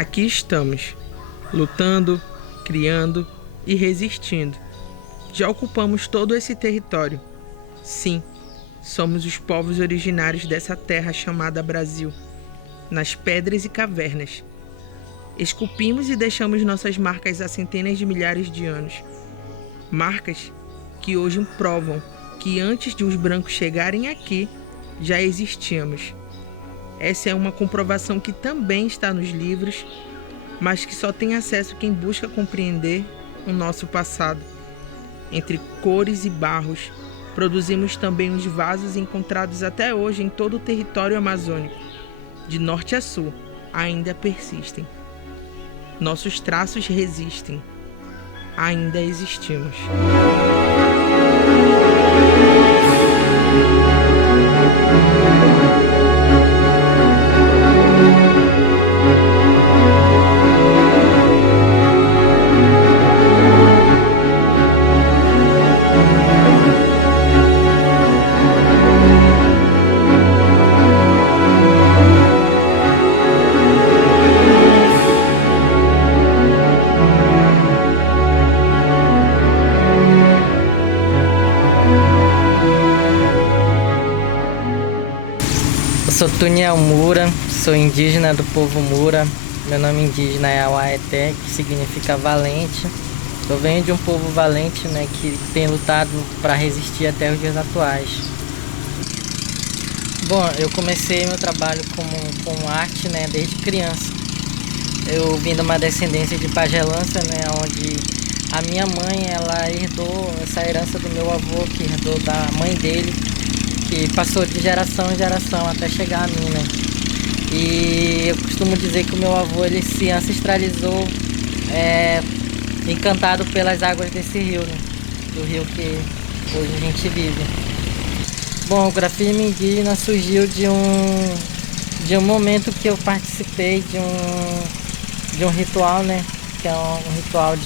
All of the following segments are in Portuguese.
Aqui estamos, lutando, criando e resistindo. Já ocupamos todo esse território. Sim, somos os povos originários dessa terra chamada Brasil, nas pedras e cavernas. Esculpimos e deixamos nossas marcas há centenas de milhares de anos. Marcas que hoje provam que antes de os brancos chegarem aqui, já existíamos. Essa é uma comprovação que também está nos livros, mas que só tem acesso quem busca compreender o nosso passado. Entre cores e barros, produzimos também os vasos encontrados até hoje em todo o território amazônico. De norte a sul, ainda persistem. Nossos traços resistem. Ainda existimos. Eu sou Tuniel Mura, sou indígena do povo Mura. Meu nome indígena é Auaeté, que significa valente. Eu venho de um povo valente, né, que tem lutado para resistir até os dias atuais. Bom, eu comecei meu trabalho com arte, né, desde criança. Eu vim de uma descendência de pajelança, né, onde a minha mãe ela herdou essa herança do meu avô, que herdou da mãe dele, que passou de geração em geração até chegar a mim, né? E eu costumo dizer que o meu avô ele se ancestralizou encantado pelas águas desse rio, né? Do rio que hoje a gente vive. Bom, o grafismo indígena surgiu de um momento que eu participei de um ritual, né? Que é um ritual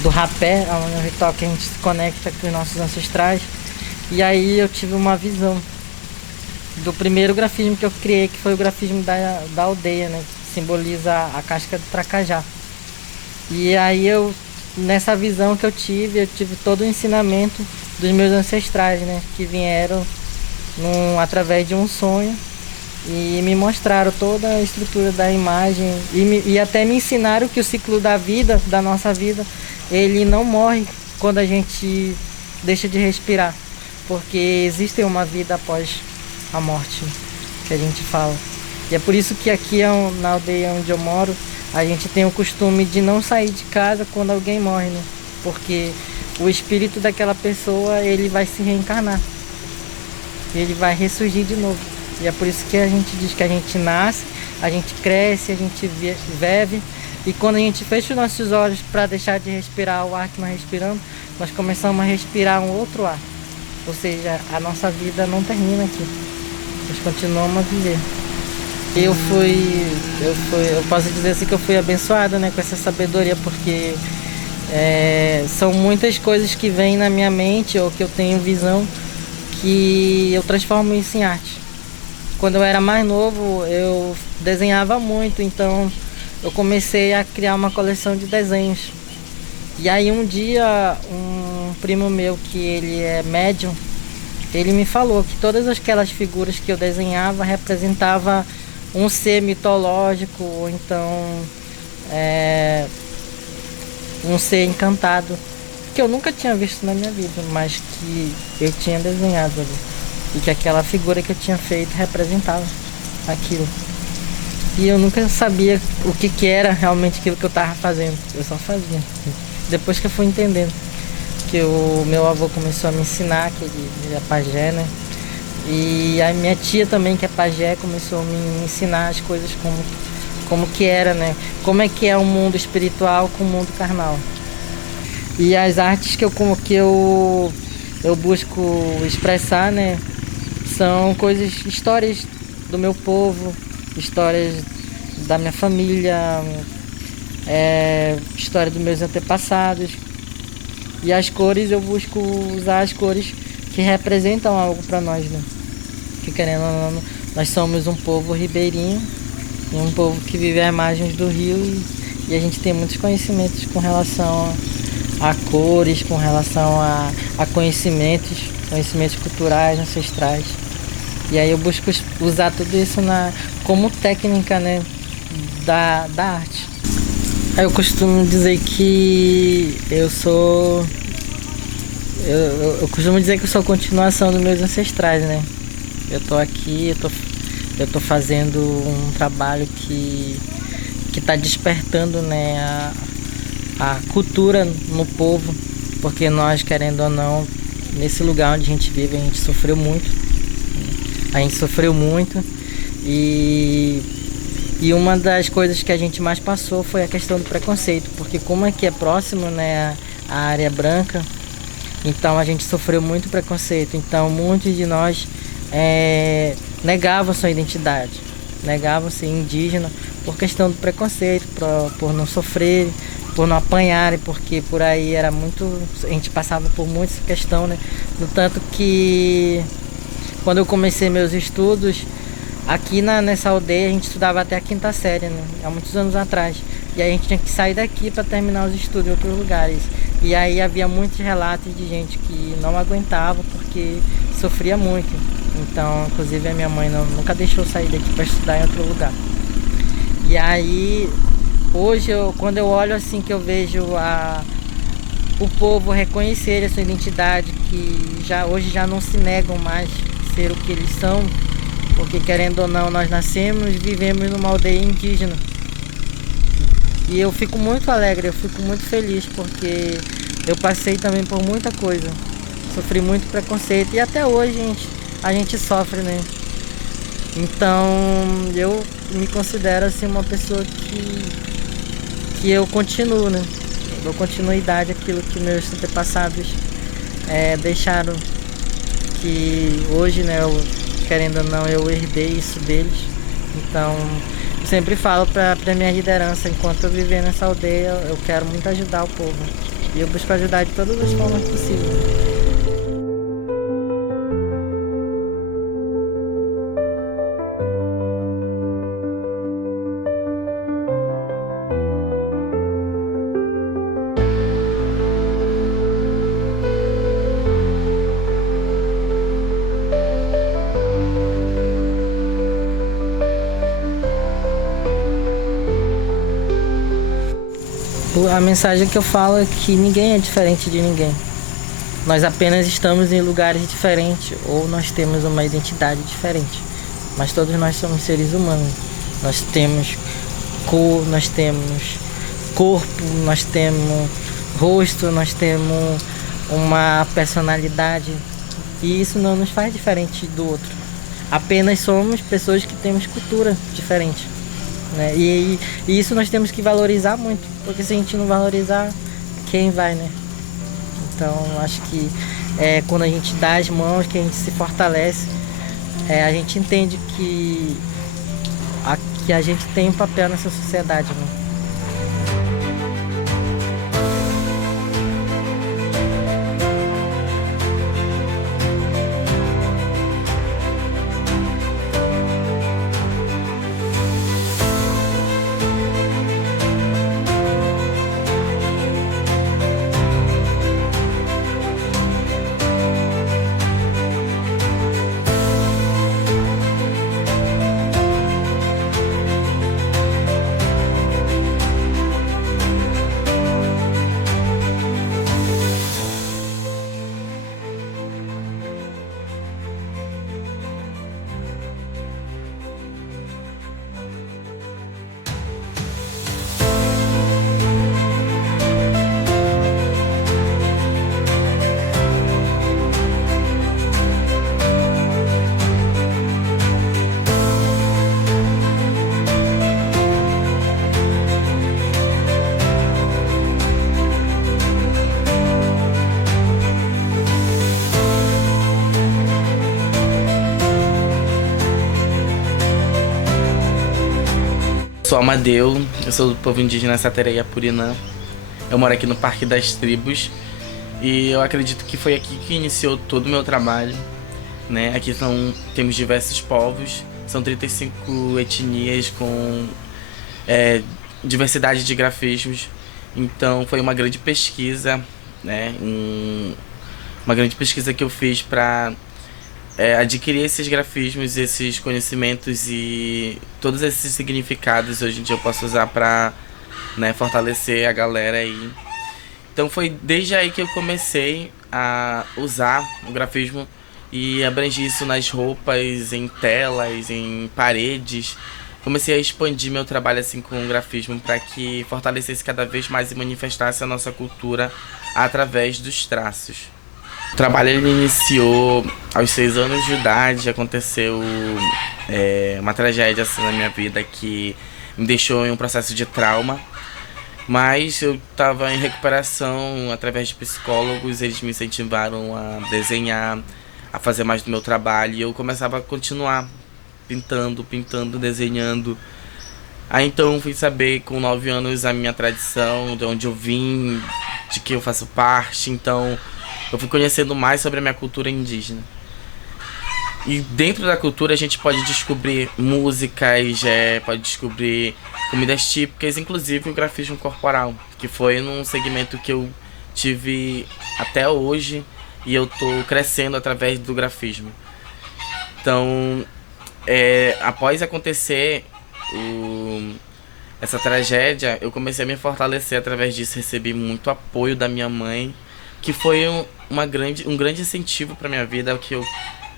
do rapé, é um ritual que a gente se conecta com os nossos ancestrais. E aí eu tive uma visão do primeiro grafismo que eu criei, que foi o grafismo da aldeia, né? Que simboliza a casca do tracajá. E aí nessa visão que eu tive todo o ensinamento dos meus ancestrais, né? Que vieram através de um sonho e me mostraram toda a estrutura da imagem e até me ensinaram que o ciclo da vida, da nossa vida, ele não morre quando a gente deixa de respirar. Porque existe uma vida após a morte, que a gente fala. E é por isso que aqui na aldeia onde eu moro, a gente tem o costume de não sair de casa quando alguém morre, né? Porque o espírito daquela pessoa, ele vai se reencarnar. Ele vai ressurgir de novo. E é por isso que a gente diz que a gente nasce, a gente cresce, a gente vive. E quando a gente fecha os nossos olhos para deixar de respirar o ar que nós respiramos, nós começamos a respirar um outro ar. Ou seja, a nossa vida não termina aqui. Nós continuamos a viver. Eu posso dizer assim que eu fui abençoado, né, com essa sabedoria, porque são muitas coisas que vêm na minha mente ou que eu tenho visão que eu transformo isso em arte. Quando eu era mais novo, eu desenhava muito, então eu comecei a criar uma coleção de desenhos. E aí um dia, um primo meu, que ele é médium, ele me falou que todas aquelas figuras que eu desenhava representavam um ser mitológico, ou então um ser encantado, que eu nunca tinha visto na minha vida, mas que eu tinha desenhado ali. E que aquela figura que eu tinha feito representava aquilo. E eu nunca sabia o que era realmente aquilo que eu estava fazendo, eu só fazia. Depois que eu fui entendendo que o meu avô começou a me ensinar, que ele é pajé, né? E a minha tia também, que é pajé, começou a me ensinar as coisas como que era, né? Como é que é o mundo espiritual com o mundo carnal. E as artes que eu busco expressar, né? São histórias do meu povo, histórias da minha família, história dos meus antepassados. E as cores, eu busco usar as cores que representam algo para nós, né? Que querendo ou não, nós somos um povo ribeirinho E um povo que vive às margens do rio e a gente tem muitos conhecimentos com relação a cores, com relação a conhecimentos culturais, ancestrais. E aí eu busco usar tudo isso como técnica, né, da arte. Aí eu costumo dizer que eu sou... Eu costumo dizer que eu sou a continuação dos meus ancestrais, né? Eu tô aqui, eu tô fazendo um trabalho que tá despertando, né, a cultura no povo, porque nós, querendo ou não, nesse lugar onde a gente vive, a gente sofreu muito. E uma das coisas que a gente mais passou foi a questão do preconceito, porque como aqui é próximo, né, a área branca, então a gente sofreu muito preconceito. Então muitos de nós negavam sua identidade, negavam ser indígena por questão do preconceito, por não sofrer, por não apanharem, porque por aí era muito... A gente passava por muita questão, né? No tanto que quando eu comecei meus estudos, aqui nessa aldeia a gente estudava até a 5ª série, né? Há muitos anos atrás. E aí a gente tinha que sair daqui para terminar os estudos em outros lugares. E aí havia muitos relatos de gente que não aguentava porque sofria muito. Então, inclusive a minha mãe nunca deixou sair daqui para estudar em outro lugar. E aí, hoje, quando eu olho assim, que eu vejo o povo reconhecer a sua identidade, que hoje já não se negam mais ser o que eles são, porque querendo ou não, nós nascemos e vivemos numa aldeia indígena. E eu fico muito alegre, eu fico muito feliz, porque eu passei também por muita coisa. Sofri muito preconceito e até hoje a gente sofre, né? Então eu me considero assim uma pessoa que eu continuo, né? Eu dou continuidade àquilo que meus antepassados deixaram. Que hoje, né, querendo ou não, eu herdei isso deles. Então eu sempre falo para minha liderança, enquanto eu viver nessa aldeia, eu quero muito ajudar o povo. E eu busco ajudar de todas as formas possíveis. A mensagem que eu falo é que ninguém é diferente de ninguém. Nós apenas estamos em lugares diferentes ou nós temos uma identidade diferente. Mas todos nós somos seres humanos. Nós temos cor, nós temos corpo, nós temos rosto, nós temos uma personalidade. E isso não nos faz diferente do outro. Apenas somos pessoas que temos cultura diferente. Né? E isso nós temos que valorizar muito, porque se a gente não valorizar, quem vai, né? Então acho que quando a gente dá as mãos, que a gente se fortalece, a gente entende que a gente tem um papel nessa sociedade, né? Sou Amadeu, eu sou do povo indígena Sateré-Yapurinã. Eu moro aqui no Parque das Tribos e eu acredito que foi aqui que iniciou todo o meu trabalho, né? Aqui temos diversos povos São 35 etnias com diversidade de grafismos. Então foi uma grande pesquisa, né? Uma grande pesquisa que eu fiz para adquirir esses grafismos, esses conhecimentos e todos esses significados hoje em dia eu posso usar para, né, fortalecer a galera aí. Então foi desde aí que eu comecei a usar o grafismo e abrangi isso nas roupas, em telas, em paredes. Comecei a expandir meu trabalho assim com o grafismo para que fortalecesse cada vez mais e manifestasse a nossa cultura através dos traços. O trabalho ele iniciou aos 6 anos de idade. Aconteceu uma tragédia assim na minha vida que me deixou em um processo de trauma. Mas eu estava em recuperação através de psicólogos, eles me incentivaram a desenhar, a fazer mais do meu trabalho. E eu começava a continuar pintando, desenhando. Aí então fui saber com 9 anos a minha tradição, de onde eu vim, de que eu faço parte. Então eu fui conhecendo mais sobre a minha cultura indígena. E dentro da cultura a gente pode descobrir músicas, pode descobrir comidas típicas, inclusive o grafismo corporal, que foi num segmento que eu tive até hoje e eu tô crescendo através do grafismo. Então, após acontecer essa tragédia, eu comecei a me fortalecer através disso, recebi muito apoio da minha mãe, que foi um grande incentivo para minha vida, que eu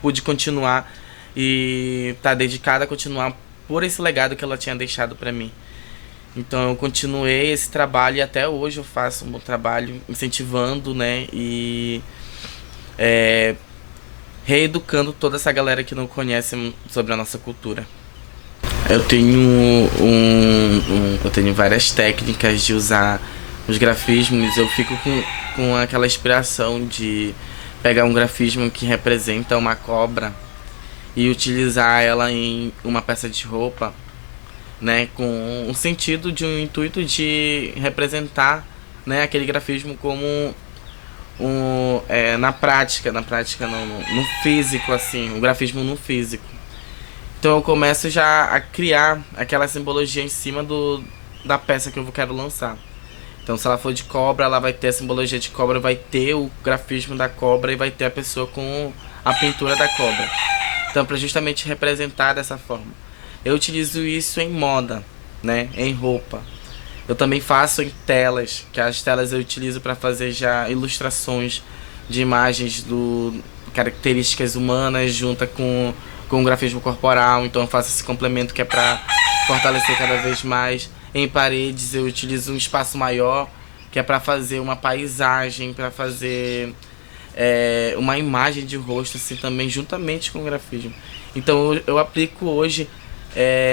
pude continuar e estar dedicada a continuar por esse legado que ela tinha deixado para mim. Então eu continuei esse trabalho e até hoje eu faço um bom trabalho incentivando, né, e reeducando toda essa galera que não conhece sobre a nossa cultura. Eu tenho eu tenho várias técnicas de usar os grafismos. Eu fico com aquela inspiração de pegar um grafismo que representa uma cobra e utilizar ela em uma peça de roupa, né, com um sentido de um intuito de representar, né, aquele grafismo como na prática no físico, assim, o grafismo no físico. Então eu começo já a criar aquela simbologia em cima da peça que eu quero lançar. Então se ela for de cobra, ela vai ter a simbologia de cobra, vai ter o grafismo da cobra e vai ter a pessoa com a pintura da cobra. Então para justamente representar dessa forma. Eu utilizo isso em moda, né, em roupa. Eu também faço em telas, que as telas eu utilizo para fazer já ilustrações de imagens características humanas junto com o grafismo corporal. Então eu faço esse complemento que é para fortalecer cada vez mais. Em paredes eu utilizo um espaço maior, que é para fazer uma paisagem, para fazer uma imagem de rosto assim também, juntamente com o grafismo. Então eu aplico hoje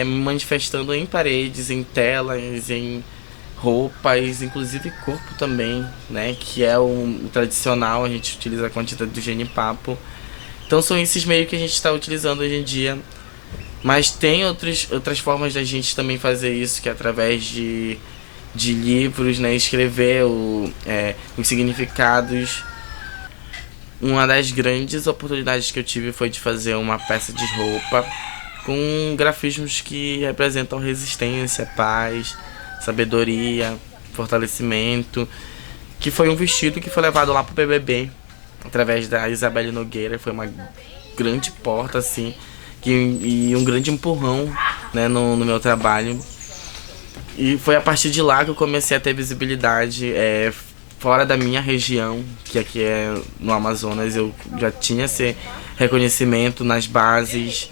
me manifestando em paredes, em telas, em roupas, inclusive corpo também, né, que é o tradicional. A gente utiliza a quantidade do genipapo. Então são esses meios que a gente está utilizando hoje em dia. Mas tem outras formas da gente também fazer isso, que é através de livros, né, escrever os significados. Uma das grandes oportunidades que eu tive foi de fazer uma peça de roupa com grafismos que representam resistência, paz, sabedoria, fortalecimento, que foi um vestido que foi levado lá pro BBB através da Isabelle Nogueira. Foi uma grande porta assim, e um grande empurrão, né, no meu trabalho. E foi a partir de lá que eu comecei a ter visibilidade fora da minha região, que aqui é no Amazonas. Eu já tinha esse reconhecimento nas bases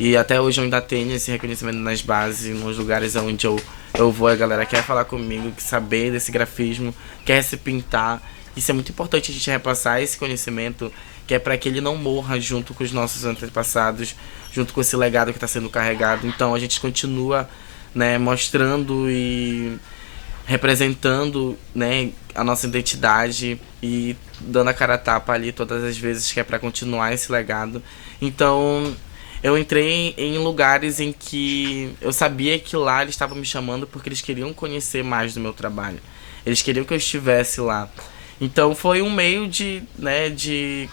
e até hoje eu ainda tenho esse reconhecimento nas bases, nos lugares onde eu vou. A galera quer falar comigo, quer saber desse grafismo, quer se pintar. Isso é muito importante a gente repassar esse conhecimento, que é para que ele não morra junto com os nossos antepassados, junto com esse legado que está sendo carregado. Então a gente continua, né, mostrando e representando, né, a nossa identidade e dando a cara a tapa ali todas as vezes que é para continuar esse legado. Então eu entrei em lugares em que eu sabia que lá eles estavam me chamando porque eles queriam conhecer mais do meu trabalho. Eles queriam que eu estivesse lá. Então foi um meio de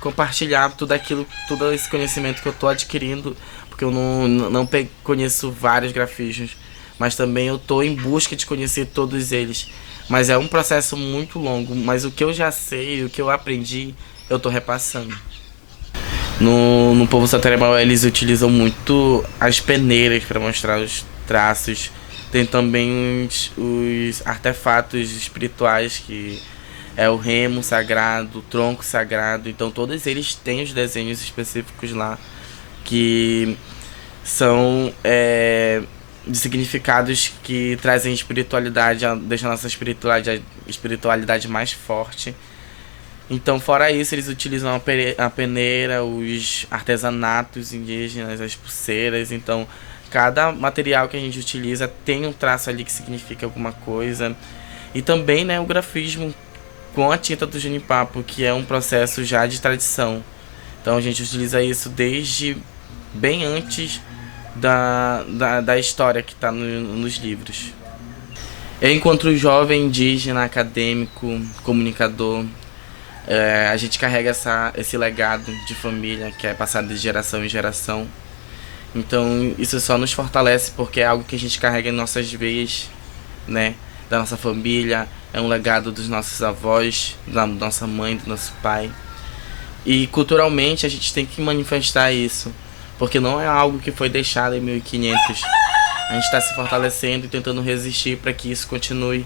compartilhar todo esse conhecimento que eu tô adquirindo porque eu não conheço vários grafismos, mas também eu tô em busca de conhecer todos eles. Mas é um processo muito longo, mas o que eu já sei, o que eu aprendi, eu tô repassando. No povo Sateremaué eles utilizam muito as peneiras para mostrar os traços. Tem também os artefatos espirituais, que é o remo sagrado, o tronco sagrado. Então todos eles têm os desenhos específicos lá, que são de significados que trazem espiritualidade, deixam a nossa espiritualidade mais forte. Então, fora isso, eles utilizam a peneira, os artesanatos indígenas, as pulseiras. Então, cada material que a gente utiliza tem um traço ali que significa alguma coisa. E também, né, o grafismo com a tinta do jenipapo, que é um processo já de tradição. Então, a gente utiliza isso desde bem antes da história que está nos livros. Eu, enquanto jovem indígena, acadêmico, comunicador, a gente carrega esse legado de família que é passado de geração em geração. Então isso só nos fortalece, porque é algo que a gente carrega em nossas veias, né? Da nossa família, é um legado dos nossos avós, da nossa mãe, do nosso pai. E culturalmente a gente tem que manifestar isso, porque não é algo que foi deixado em 1500. A gente está se fortalecendo e tentando resistir para que isso continue,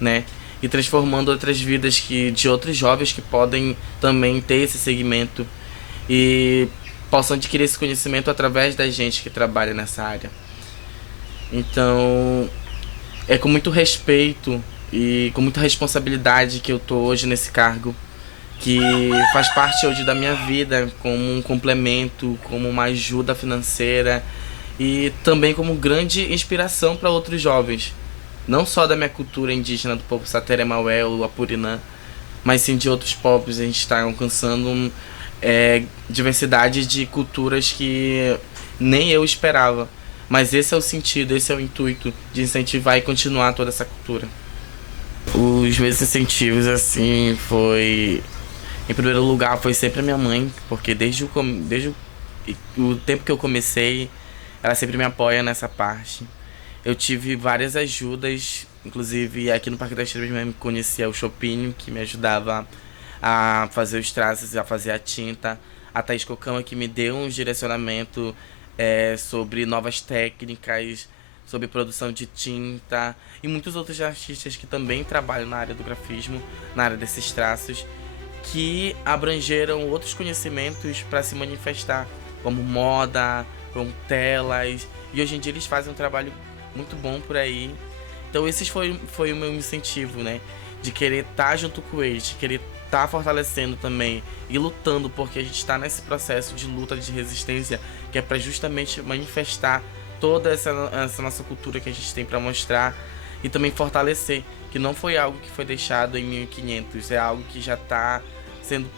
né? E transformando outras vidas de outros jovens que podem também ter esse segmento e possam adquirir esse conhecimento através da gente que trabalha nessa área. Então, é com muito respeito e com muita responsabilidade que eu tô hoje nesse cargo, que faz parte hoje da minha vida como um complemento, como uma ajuda financeira e também como grande inspiração para outros jovens. Não só da minha cultura indígena, do povo Sateremaué ou Apurinã, mas sim de outros povos. A gente está alcançando diversidade de culturas que nem eu esperava. Mas esse é o sentido, esse é o intuito de incentivar e continuar toda essa cultura. Os meus incentivos, assim, em primeiro lugar, foi sempre a minha mãe, porque desde o tempo que eu comecei, ela sempre me apoia nessa parte. Eu tive várias ajudas, inclusive aqui no Parque das Tribos mesmo conhecia o Chopinho, que me ajudava a fazer os traços, a fazer a tinta. A Thaís Cocama, que me deu um direcionamento sobre novas técnicas, sobre produção de tinta. E muitos outros artistas que também trabalham na área do grafismo, na área desses traços, que abrangeram outros conhecimentos para se manifestar, como moda, como telas. E hoje em dia eles fazem um trabalho muito bom por aí. Então esse foi o meu incentivo, né? De querer estar junto com eles, de querer estar fortalecendo também e lutando, porque a gente está nesse processo de luta, de resistência, que é para justamente manifestar toda essa nossa cultura que a gente tem para mostrar e também fortalecer, que não foi algo que foi deixado em 1500, é algo que já está sendo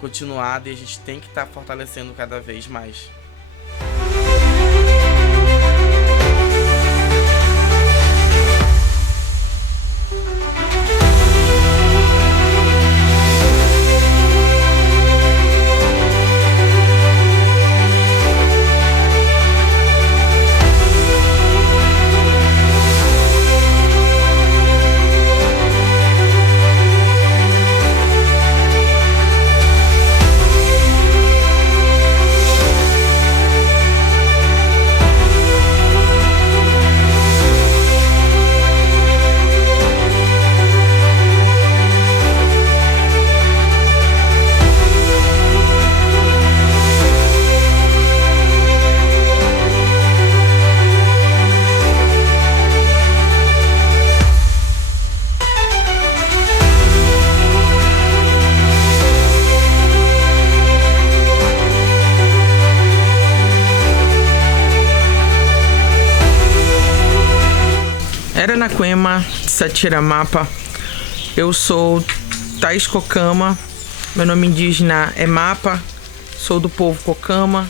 continuado e a gente tem que estar fortalecendo cada vez mais. Aranaquema, Satiramapa. Eu sou Thaís Cocama, meu nome indígena é Mapa, sou do povo Cocama.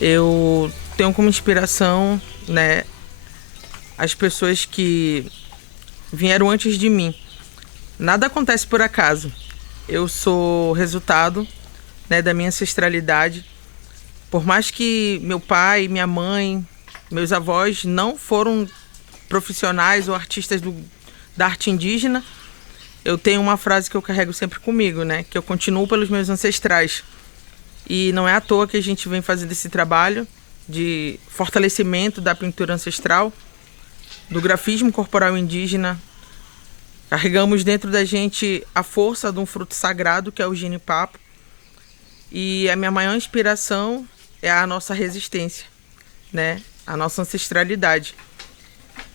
Eu tenho como inspiração, né, as pessoas que vieram antes de mim. Nada acontece por acaso. Eu sou resultado, né, da minha ancestralidade. Por mais que meu pai, minha mãe, meus avós não foram profissionais ou artistas da arte indígena, eu tenho uma frase que eu carrego sempre comigo, né? Que eu continuo pelos meus ancestrais. E não é à toa que a gente vem fazendo esse trabalho de fortalecimento da pintura ancestral, do grafismo corporal indígena. Carregamos dentro da gente a força de um fruto sagrado, que é o jenipapo. E a minha maior inspiração é a nossa resistência, né? A nossa ancestralidade.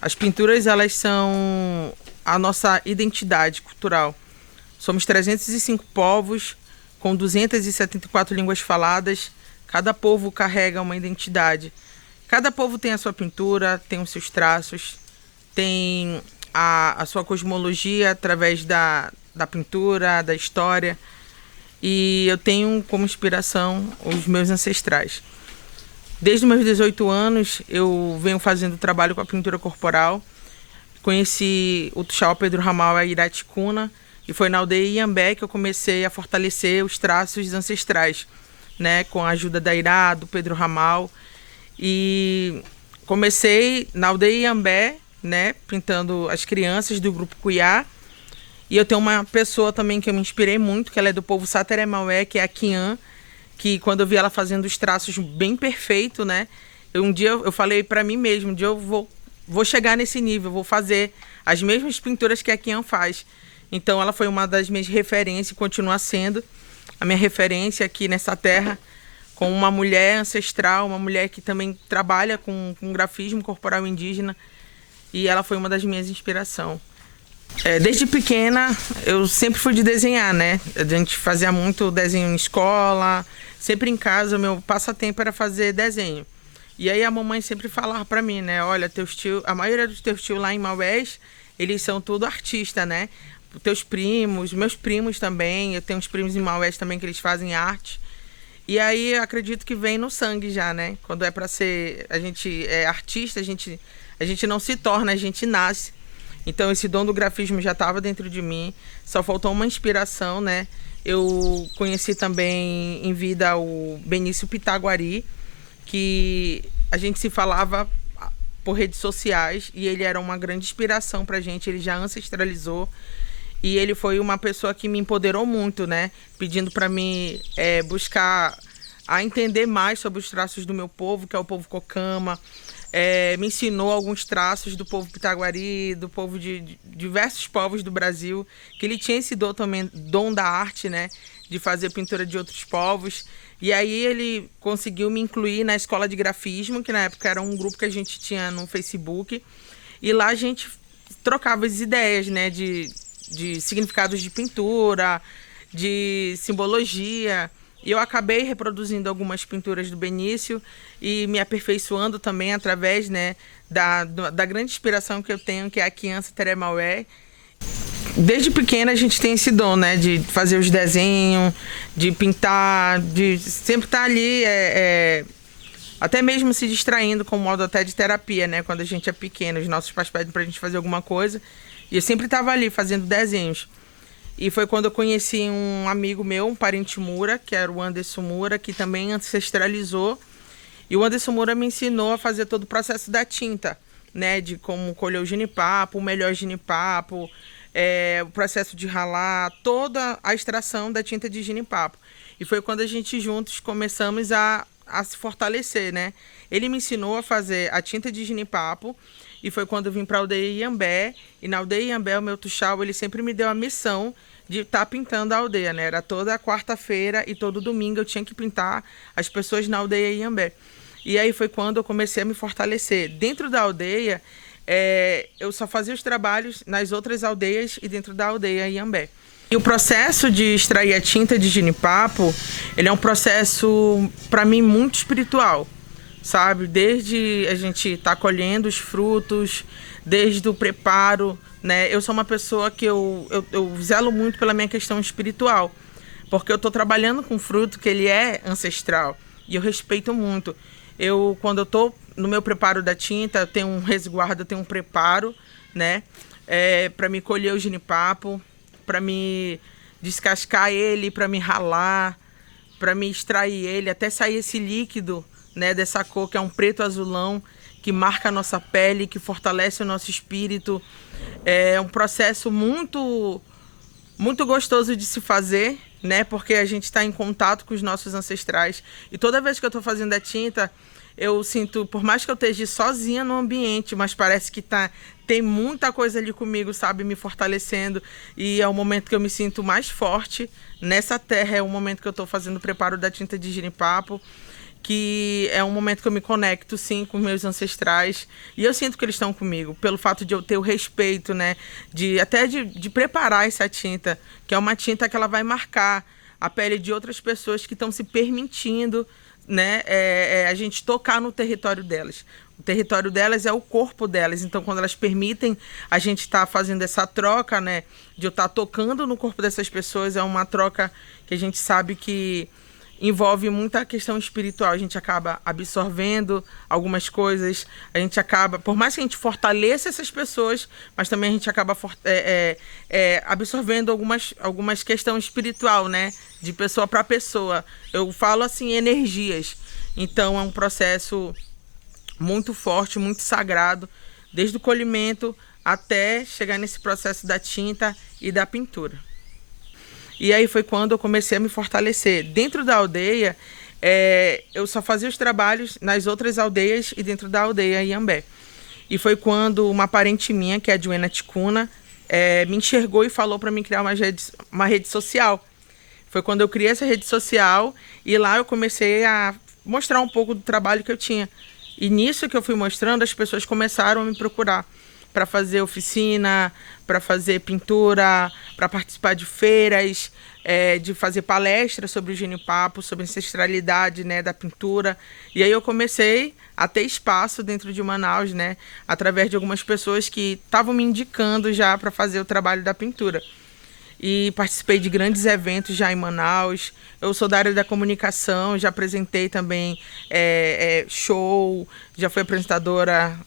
As pinturas, elas são a nossa identidade cultural. Somos 305 povos, com 274 línguas faladas. Cada povo carrega uma identidade. Cada povo tem a sua pintura, tem os seus traços, tem a sua cosmologia através da pintura, da história. E eu tenho como inspiração os meus ancestrais. Desde os meus 18 anos, eu venho fazendo trabalho com a pintura corporal. Conheci o Tuxaua Pedro Ramal e Iraticuna, e foi na aldeia Iambé que eu comecei a fortalecer os traços ancestrais, né, com a ajuda da Irá, do Pedro Ramal. E comecei na aldeia Iambé, né, pintando as crianças do grupo Cuiá. E eu tenho uma pessoa também que eu me inspirei muito, que ela é do povo Sateré-Maué, que é a Quian, que quando eu vi ela fazendo os traços bem perfeito, né, um dia eu falei para mim mesmo, um dia eu vou chegar nesse nível, vou fazer as mesmas pinturas que a Quian faz. Então ela foi uma das minhas referências e continua sendo a minha referência aqui nessa terra, com uma mulher ancestral, uma mulher que também trabalha com grafismo corporal indígena, e ela foi uma das minhas inspirações. Desde pequena eu sempre fui de desenhar, né? A gente fazia muito desenho em escola, sempre em casa, o meu passatempo era fazer desenho. E aí a mamãe sempre falava para mim, né? Olha, teus tios, a maioria dos teus tios lá em Maués, eles são tudo artista, né? Teus primos, meus primos também, eu tenho uns primos em Maués também que eles fazem arte. E aí eu acredito que vem no sangue já, né? Quando é para ser, a gente é artista, a gente não se torna, a gente nasce. Então esse dom do grafismo já estava dentro de mim, só faltou uma inspiração, né? Eu conheci também em vida o Benício Pitaguari, que a gente se falava por redes sociais e ele era uma grande inspiração pra gente, ele já ancestralizou e ele foi uma pessoa que me empoderou muito, né? Pedindo para mim buscar a entender mais sobre os traços do meu povo, que é o povo Cocama. Me ensinou alguns traços do povo Pitaguari, do povo de diversos povos do Brasil, que ele tinha esse dom da arte, né, de fazer pintura de outros povos. E aí ele conseguiu me incluir na escola de grafismo, que na época era um grupo que a gente tinha no Facebook, e lá a gente trocava as ideias, né, de significados de pintura, de simbologia. E eu acabei reproduzindo algumas pinturas do Benício e me aperfeiçoando também através, né, da grande inspiração que eu tenho, que é a Quian Sateré-Maué. Desde pequena a gente tem esse dom, né, de fazer os desenhos, de pintar, de sempre estar ali, até mesmo se distraindo com modo até de terapia, né, quando a gente é pequeno. Os nossos pais pedem pra gente fazer alguma coisa e eu sempre estava ali fazendo desenhos. E foi quando eu conheci um amigo meu, um parente Mura, que era o Anderson Mura, que também ancestralizou. E o Anderson Mura me ensinou a fazer todo o processo da tinta, né? De como colher o genipapo, o melhor genipapo, o processo de ralar, toda a extração da tinta de genipapo. E foi quando a gente juntos começamos a se fortalecer, né? Ele me ensinou a fazer a tinta de genipapo. E foi quando eu vim para a aldeia Iambé. E na aldeia Iambé, o meu Tuxaua, ele sempre me deu a missão de estar pintando a aldeia, né? Era toda quarta-feira e todo domingo eu tinha que pintar as pessoas na aldeia Iambé. E aí foi quando eu comecei a me fortalecer. Dentro da aldeia, eu só fazia os trabalhos nas outras aldeias e dentro da aldeia Iambé. E o processo de extrair a tinta de genipapo, ele é um processo, para mim, muito espiritual, sabe? Desde a gente estar colhendo os frutos, desde o preparo, né? Eu sou uma pessoa que eu zelo muito pela minha questão espiritual, porque eu estou trabalhando com fruto que ele é ancestral e eu respeito muito. Quando eu estou no meu preparo da tinta, eu tenho um resguardo, eu tenho um preparo, né? Para me colher o genipapo, para me descascar ele, para me ralar, para me extrair ele, até sair esse líquido, né, dessa cor que é um preto azulão, que marca a nossa pele, que fortalece o nosso espírito. É um processo muito gostoso de se fazer, né, porque a gente está em contato com os nossos ancestrais. E toda vez que eu estou fazendo a tinta, eu sinto, por mais que eu esteja sozinha no ambiente, mas parece que tem muita coisa ali comigo, sabe, me fortalecendo. E é o momento que eu me sinto mais forte nessa terra. É o momento que eu estou fazendo o preparo da tinta de jenipapo, que é um momento que eu me conecto, sim, com meus ancestrais. E eu sinto que eles estão comigo, pelo fato de eu ter o respeito, né, de preparar essa tinta, que é uma tinta que ela vai marcar a pele de outras pessoas que estão se permitindo, né, a gente tocar no território delas. O território delas é o corpo delas. Então, quando elas permitem a gente estar fazendo essa troca, né, de eu estar tocando no corpo dessas pessoas, é uma troca que a gente sabe que envolve muita questão espiritual. A gente acaba absorvendo algumas coisas, a gente acaba, por mais que a gente fortaleça essas pessoas, mas também a gente acaba absorvendo algumas questões espiritual, né? De pessoa para pessoa. Eu falo assim, energias. Então é um processo muito forte, muito sagrado, desde o colhimento até chegar nesse processo da tinta e da pintura. E aí foi quando eu comecei a me fortalecer. Dentro da aldeia, eu só fazia os trabalhos nas outras aldeias e dentro da aldeia Iambé. E foi quando uma parente minha, que é a Joana Ticuna, me enxergou e falou para mim criar uma rede social. Foi quando eu criei essa rede social e lá eu comecei a mostrar um pouco do trabalho que eu tinha. E nisso que eu fui mostrando, as pessoas começaram a me procurar para fazer oficina, para fazer pintura, para participar de feiras, de fazer palestras sobre o jenipapo, sobre a ancestralidade, né, da pintura. E aí eu comecei a ter espaço dentro de Manaus, né, através de algumas pessoas que estavam me indicando já para fazer o trabalho da pintura. E participei de grandes eventos já em Manaus. Eu sou da área da comunicação, já apresentei também show, já fui apresentadora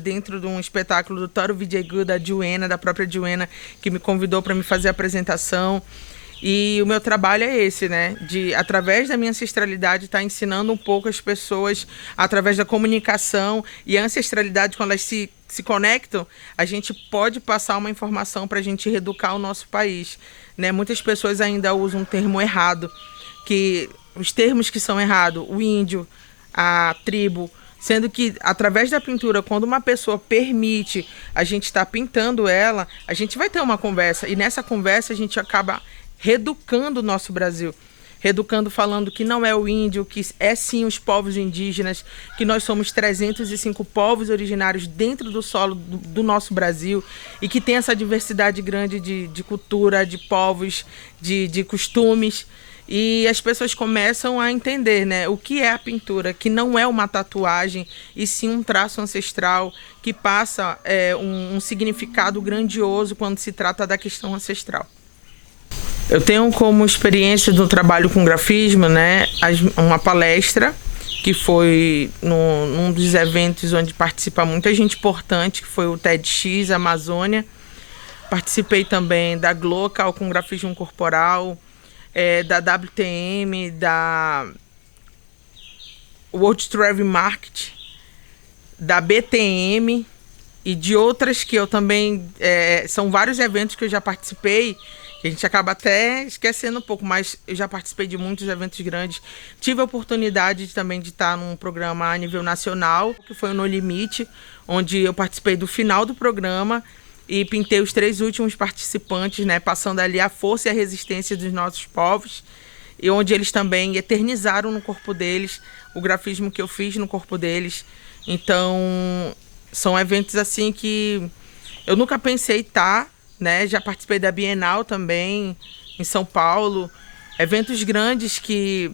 dentro de um espetáculo do Toro Videgu, da Joana, da própria Joana, que me convidou para me fazer a apresentação. E o meu trabalho é esse, né? De, através da minha ancestralidade, estar ensinando um pouco as pessoas, através da comunicação e a ancestralidade, quando elas se conectam, a gente pode passar uma informação para a gente reeducar o nosso país, né? Muitas pessoas ainda usam um termo errado, que os termos que são errados, o índio, a tribo, sendo que através da pintura, quando uma pessoa permite a gente estar pintando ela, a gente vai ter uma conversa, e nessa conversa a gente acaba reeducando o nosso Brasil. Reeducando, falando que não é o índio, que é sim os povos indígenas, que nós somos 305 povos originários dentro do solo do nosso Brasil e que tem essa diversidade grande de cultura, de povos, de costumes. E as pessoas começam a entender, né, o que é a pintura, que não é uma tatuagem, e sim um traço ancestral que passa um significado grandioso quando se trata da questão ancestral. Eu tenho como experiência do trabalho com grafismo, né, uma palestra que foi num dos eventos onde participa muita gente importante, que foi o TEDx Amazônia. Participei também da Glocal com grafismo corporal, da WTM, da World Travel Market, da BTM e de outras que eu também... são vários eventos que eu já participei, que a gente acaba até esquecendo um pouco, mas eu já participei de muitos eventos grandes. Tive a oportunidade também de estar num programa a nível nacional, que foi o No Limite, onde eu participei do final do programa e pintei os 3 últimos participantes, né, passando ali a força e a resistência dos nossos povos, e onde eles também eternizaram no corpo deles o grafismo que eu fiz no corpo deles. Então, são eventos assim que eu nunca pensei estar, né? Já participei da Bienal também, em São Paulo. Eventos grandes que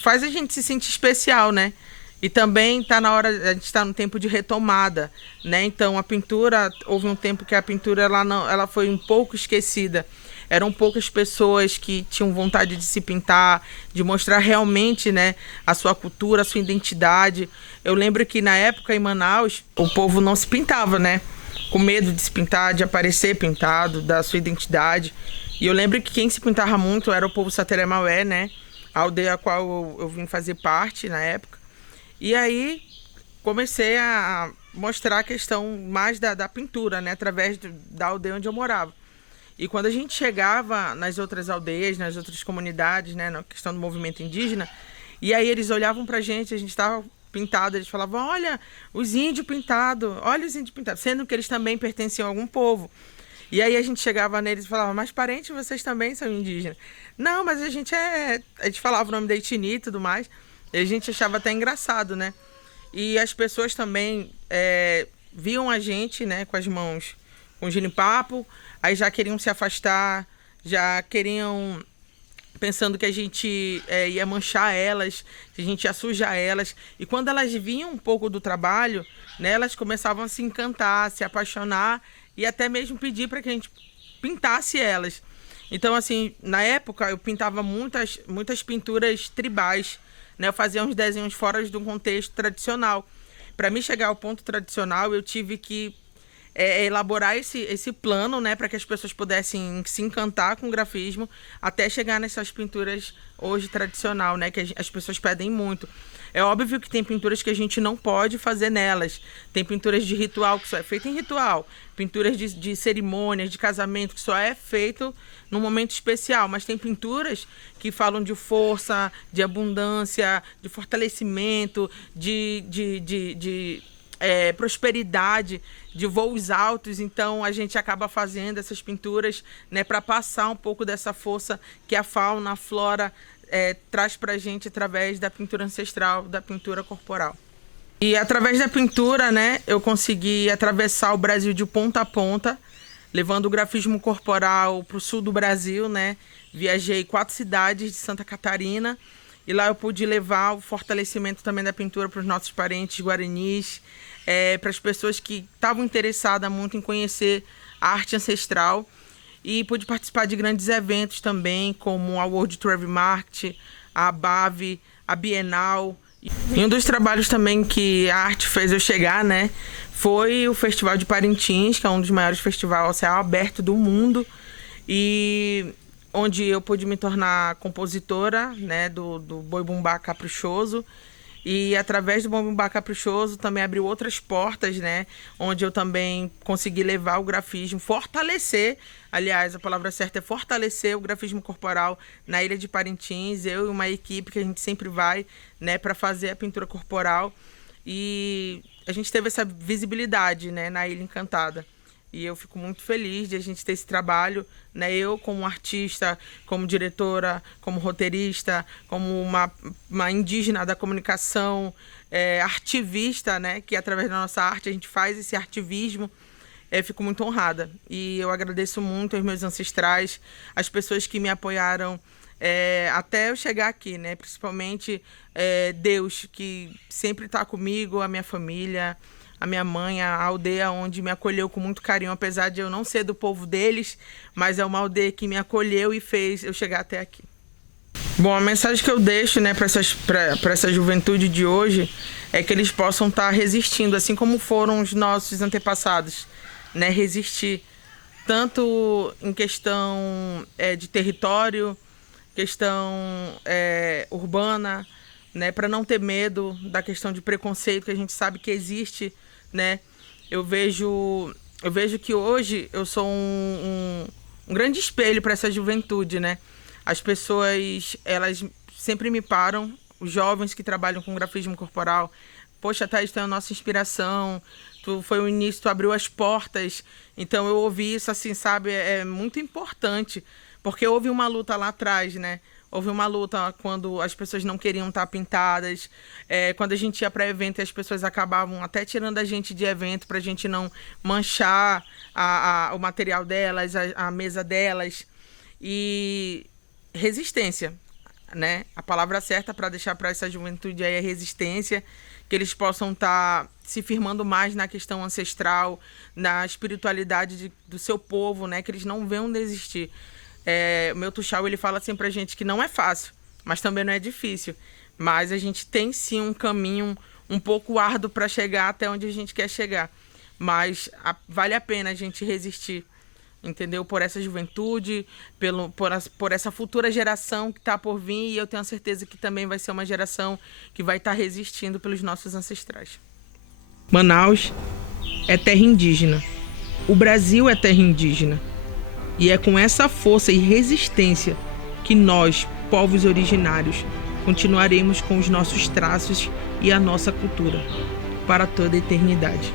faz a gente se sentir especial, né? E também está na hora, a gente está no tempo de retomada, né? Então a pintura, houve um tempo que a pintura ela foi um pouco esquecida. Eram poucas pessoas que tinham vontade de se pintar, de mostrar realmente, né, a sua cultura, a sua identidade. Eu lembro que na época em Manaus, o povo não se pintava, né? Com medo de se pintar, de aparecer pintado, da sua identidade. E eu lembro que quem se pintava muito era o povo Sateré-Maué, né? A aldeia a qual eu vim fazer parte na época. E aí comecei a mostrar a questão mais da pintura, né? Através da aldeia onde eu morava. E quando a gente chegava nas outras aldeias, nas outras comunidades, né? Na questão do movimento indígena, e aí eles olhavam pra gente, a gente estava pintado, eles falavam, olha os índios pintados, olha os índios pintados, sendo que eles também pertenciam a algum povo. E aí a gente chegava neles e falava, mas parentes, vocês também são indígenas. Não, mas a gente falava o nome da etnia e tudo mais, e a gente achava até engraçado, né? E as pessoas também viam a gente, né, com as mãos com ginipapo, aí já queriam se afastar, já queriam, pensando que a gente ia manchar elas, que a gente ia sujar elas. E quando elas viam um pouco do trabalho, né, elas começavam a se encantar, se apaixonar e até mesmo pedir para que a gente pintasse elas. Então, assim, na época eu pintava muitas pinturas tribais, né? Eu fazia uns desenhos fora de um contexto tradicional. Para mim chegar ao ponto tradicional, eu tive que elaborar esse plano, né, para que as pessoas pudessem se encantar com o grafismo até chegar nessas pinturas hoje tradicional, né, que as pessoas pedem muito. É óbvio que tem pinturas que a gente não pode fazer nelas. Tem pinturas de ritual que só é feito em ritual. Pinturas de cerimônias, de casamento, que só é feito num momento especial. Mas tem pinturas que falam de força, de abundância, de fortalecimento, de prosperidade, de voos altos. Então a gente acaba fazendo essas pinturas, né, para passar um pouco dessa força que a fauna, a flora traz para a gente através da pintura ancestral, da pintura corporal. E através da pintura, né, eu consegui atravessar o Brasil de ponta a ponta, levando o grafismo corporal para o sul do Brasil, né? Viajei 4 cidades de Santa Catarina e lá eu pude levar o fortalecimento também da pintura para os nossos parentes guaranis, para as pessoas que estavam interessadas muito em conhecer a arte ancestral. E pude participar de grandes eventos também, como a World Trade Market, a ABAV, a Bienal. E um dos trabalhos também que a arte fez eu chegar, né, foi o Festival de Parintins, que é um dos maiores festivais ao céu aberto do mundo, e onde eu pude me tornar compositora, né, do Boi Bumbá Caprichoso. E através do Boi Bumbá Caprichoso também abriu outras portas, né? Onde eu também consegui levar o grafismo, fortalecer, aliás, a palavra certa é fortalecer o grafismo corporal na Ilha de Parintins. Eu e uma equipe que a gente sempre vai, né, para fazer a pintura corporal. E a gente teve essa visibilidade, né, na Ilha Encantada. E eu fico muito feliz de a gente ter esse trabalho, né? Eu como artista, como diretora, como roteirista, como uma indígena da comunicação, artivista, né? Que através da nossa arte a gente faz esse artivismo. Fico muito honrada. E eu agradeço muito aos meus ancestrais, as pessoas que me apoiaram até eu chegar aqui, né? Principalmente Deus, que sempre está comigo, a minha família, a minha mãe, a aldeia onde me acolheu com muito carinho, apesar de eu não ser do povo deles, mas é uma aldeia que me acolheu e fez eu chegar até aqui. Bom, a mensagem que eu deixo, né, para essa juventude de hoje é que eles possam estar resistindo, assim como foram os nossos antepassados, né, resistir tanto em questão de território, questão urbana, né, para não ter medo da questão de preconceito que a gente sabe que existe, né? Eu vejo que hoje eu sou um grande espelho para essa juventude, né? As pessoas, elas sempre me param, os jovens que trabalham com grafismo corporal. Poxa, Thaís, tu é a nossa inspiração, foi o início, tu abriu as portas. Então eu ouvi isso, assim, sabe? É muito importante, porque houve uma luta lá atrás, né? Houve uma luta quando as pessoas não queriam estar pintadas, quando a gente ia para evento e as pessoas acabavam até tirando a gente de evento para a gente não manchar o material delas, a mesa delas. E resistência, né? A palavra certa para deixar para essa juventude aí é resistência, que eles possam estar se firmando mais na questão ancestral, na espiritualidade do seu povo, né? Que eles não venham desistir. O meu Tuxau, ele fala assim pra gente que não é fácil, mas também não é difícil. Mas a gente tem sim um caminho um pouco árduo para chegar até onde a gente quer chegar. Mas vale a pena a gente resistir, entendeu? Por essa juventude, por essa futura geração que está por vir, e eu tenho a certeza que também vai ser uma geração que vai estar resistindo pelos nossos ancestrais. Manaus é terra indígena. O Brasil é terra indígena. E é com essa força e resistência que nós, povos originários, continuaremos com os nossos traços e a nossa cultura para toda a eternidade.